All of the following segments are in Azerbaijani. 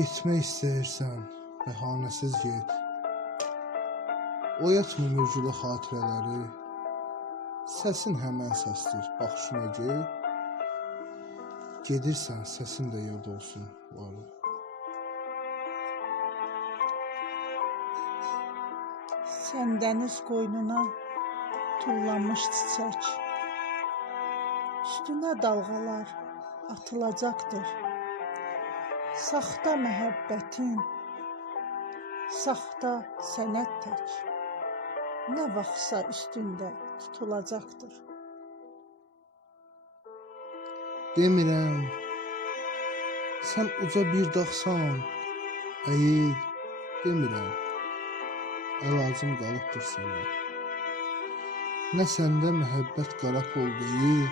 Getmək istəyirsən, bəhanəsiz get. Oyatma mürgülü xatirələri. Səsin həmən səsdir, baxışına get. Gedirsən, səsin də yad olsun varı. Sən dəniz qoynuna tullanmış çiçək. Üstünə dalğalar atılacaqdır. Saxta məhəbbətin, saxta sənət tək. Nə vaxtsa üstündə tutulacaqdır. Demirəm, sən uca bir dağsan, əyil, demirəm. Əlacım qalıbdır sənə. Nə səndə məhəbbət qara pul deyil,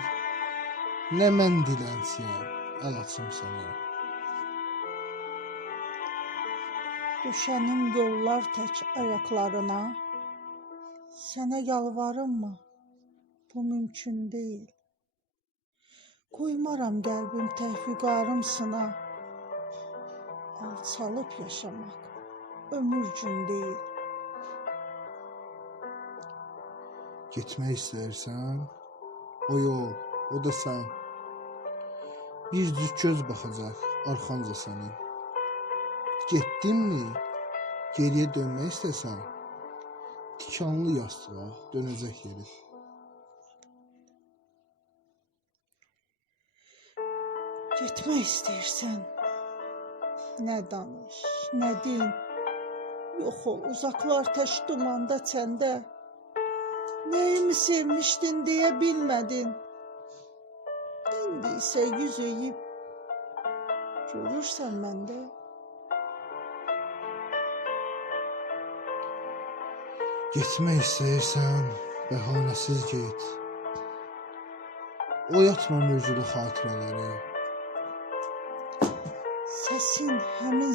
nə mən dilənsiyəm, əl açım sənə. Düşənin yollar tək ayaqlarına Sənə yalvarımmı? Bu mümkün deyil. Qoymaram qəlbim təhvüqarımsına. Alçalıb yaşamaq ömür gün deyil. Getmək istəyirsən, o yol, o da sən. Bir cüt göz baxacaq arxanca sənin. Getdinmi? Geriyə dönmək istəsən, tikanlı yastığa dönəcək yeri. Getmək istəyirsən, nə danış, nə din. Yox ol, uzaqlar tək dumanda çəndə. Nəyimi sevmişdin deyə bilmədin. İndi isə yüz əyib görürsən məndə. Getmək istəyirsən, bəhanəsiz get. Oyatma mürgülü xatirələri. Səsin həmin